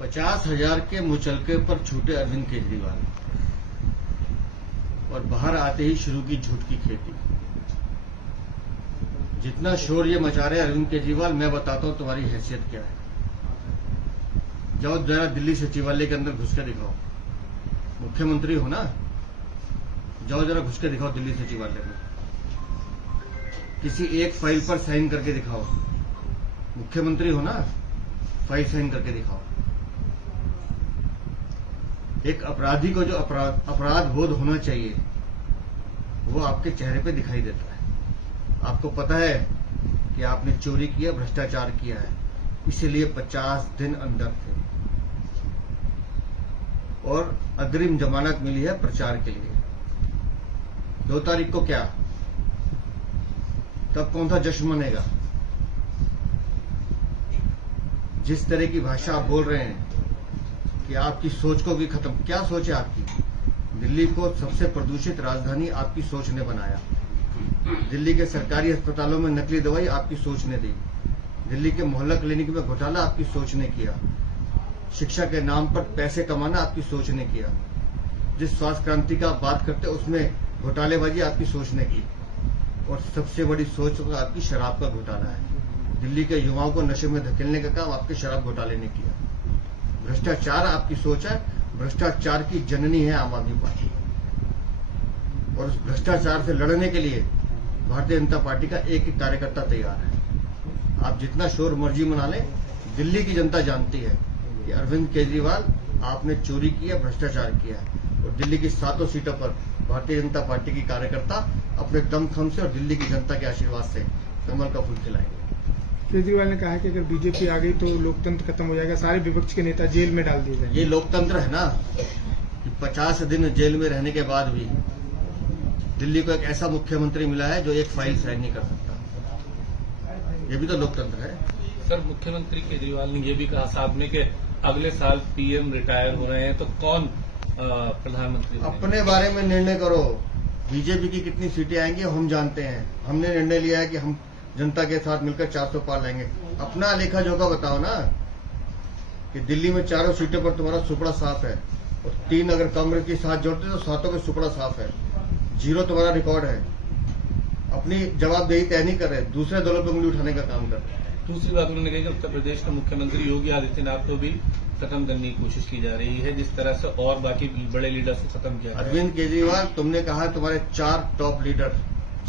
50,000 के मुचलके पर छूटे अरविंद केजरीवाल और बाहर आते ही शुरू की झूठ की खेती। जितना शोर ये मचा रहे अरविंद केजरीवाल, मैं बताता हूं तुम्हारी हैसियत क्या है। जाओ जरा दिल्ली सचिवालय के अंदर घुस के दिखाओ। मुख्यमंत्री हो ना, जाओ जरा घुस के दिखाओ दिल्ली सचिवालय में। किसी एक फाइल पर साइन करके दिखाओ। मुख्यमंत्री हो ना, फाइल साइन करके दिखाओ। एक अपराधी को जो अपराध बोध होना चाहिए वो आपके चेहरे पे दिखाई देता है। आपको पता है कि आपने चोरी किया, भ्रष्टाचार किया है, इसीलिए 50 दिन अंदर थे और अग्रिम जमानत मिली है प्रचार के लिए। 2 तारीख को क्या, तब कौन सा जश्न मनेगा? जिस तरह की भाषा आप बोल रहे हैं कि आपकी सोच को भी खत्म, क्या सोच है आपकी? दिल्ली को सबसे प्रदूषित राजधानी आपकी सोच ने बनाया। दिल्ली के सरकारी अस्पतालों में नकली दवाई आपकी सोच ने दी। दिल्ली के मोहल्ला क्लिनिक में घोटाला आपकी सोच ने किया। शिक्षा के नाम पर पैसे कमाना आपकी सोच ने किया। जिस स्वास्थ्य क्रांति का आप बात करते उसमें घोटालेबाजी आपकी सोच ने की। और सबसे बड़ी सोच तो आपकी शराब का घोटाला है। दिल्ली के युवाओं को नशे में धकेलने का काम आपके शराब घोटाले ने किया। भ्रष्टाचार आपकी सोच है। भ्रष्टाचार की जननी है आम आदमी पार्टी। और उस भ्रष्टाचार से लड़ने के लिए भारतीय जनता पार्टी का एक एक कार्यकर्ता तैयार है। आप जितना शोर मर्जी मना लें, दिल्ली की जनता जानती है कि अरविंद केजरीवाल आपने चोरी किया, भ्रष्टाचार किया है। और दिल्ली की 7 सीटों पर भारतीय जनता पार्टी की कार्यकर्ता अपने दमखम से और दिल्ली की जनता के आशीर्वाद से कमल का फूल खिलाएंगे। केजरीवाल ने कहा कि अगर बीजेपी आ गई तो लोकतंत्र खत्म हो जाएगा, सारे विपक्ष के नेता जेल में डाल दिए जाएंगे। ये लोकतंत्र है ना कि 50 दिन जेल में रहने के बाद भी दिल्ली को एक ऐसा मुख्यमंत्री मिला है जो एक फाइल साइन नहीं कर सकता। ये भी तो लोकतंत्र है। सर, मुख्यमंत्री केजरीवाल ने यह भी कहा साहब ने कि अगले साल पीएम रिटायर हो रहे हैं तो कौन प्रधानमंत्री? अपने बारे में निर्णय करो। बीजेपी की कितनी सीटें आएंगी हम जानते हैं। हमने निर्णय लिया है कि हम जनता के साथ मिलकर 400 पार लाएंगे। अपना लेखा जोखा बताओ ना कि दिल्ली में 4 सीटों पर तुम्हारा सुपड़ा साफ है और 3 अगर कांग्रेस के साथ जोड़ते तो 7 पे सुपड़ा साफ है। 0 तुम्हारा रिकॉर्ड है। अपनी जवाबदेही तय नहीं कर रहे, दूसरे दलों पर उंगली उठाने का काम कर रहे हैं। दूसरी बात उन्होंने कही कि उत्तर प्रदेश के मुख्यमंत्री योगी आदित्यनाथ को भी खत्म करने की कोशिश की जा रही है, जिस तरह से और बाकी बड़े लीडर से खत्म किया। अरविंद केजरीवाल, तुमने कहा तुम्हारे 4 टॉप लीडर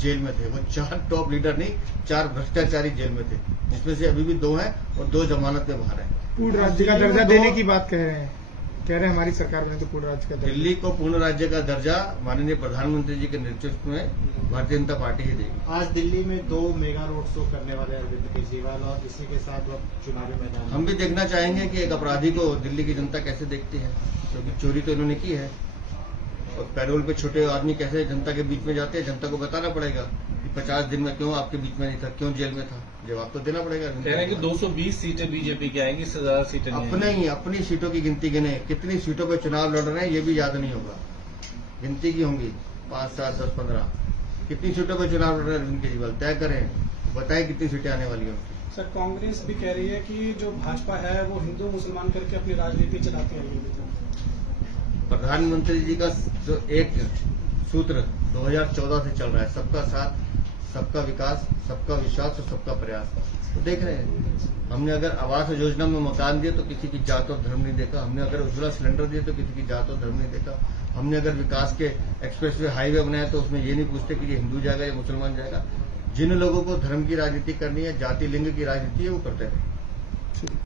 जेल में थे। वो 4 टॉप लीडर नहीं, 4 भ्रष्टाचारी जेल में थे, जिसमें से अभी भी 2 हैं और 2 जमानत में बाहर हैं। पूर्ण राज्य का दर्जा देने की बात कह रहे हैं हमारी सरकार में तो पूर्ण राज्य का दर्जा। दिल्ली को पूर्ण राज्य का दर्जा माननीय प्रधानमंत्री जी के नेतृत्व में भारतीय जनता पार्टी ही देगी। आज दिल्ली में 2 मेगा रोड शो करने वाले अरविंद केजरीवाल और इसी के साथ वो चुनावी मैदान। हम भी देखना चाहेंगे कि एक अपराधी को दिल्ली की जनता कैसे देखती है, क्योंकि चोरी तो इन्होंने की है। और पैरोल पे छोटे आदमी कैसे जनता के बीच में जाते हैं, जनता को बताना पड़ेगा कि 50 दिन में क्यों आपके बीच में नहीं था, क्यों जेल में था। जवाब तो देना पड़ेगा। कह रहे हैं कि 220 सीटें बीजेपी की आएंगी, इससे ज्यादा सीटें नहीं अपनी सीटों की गिनती गिने, कितनी सीटों पर चुनाव लड़ रहे हैं ये भी याद नहीं होगा। गिनती की होंगी 5, 7, 10, 15 कितनी सीटों पर चुनाव लड़ रहे हैं अरविंद केजरीवाल, तय करें, बताएं कितनी सीटें आने वाली हैं। सर, कांग्रेस भी कह रही है कि जो भाजपा है वो हिंदू मुसलमान करके अपनी राजनीति चलाती है। प्रधानमंत्री जी का जो एक सूत्र 2014 से चल रहा है, सबका साथ, सबका विकास, सबका विश्वास और सबका प्रयास, तो देख रहे हैं। हमने अगर आवास योजना में मकान दिए तो किसी की जात और धर्म नहीं देखा। हमने अगर उज्ज्वला सिलेंडर दिए तो किसी की जात और धर्म नहीं देखा। हमने अगर विकास के एक्सप्रेसवे हाईवे बनाया तो उसमें ये नहीं पूछते कि ये हिंदू जाएगा या मुसलमान जाएगा। जिन लोगों को धर्म की राजनीति करनी है, जाति लिंग की राजनीति है, वो करते रहे।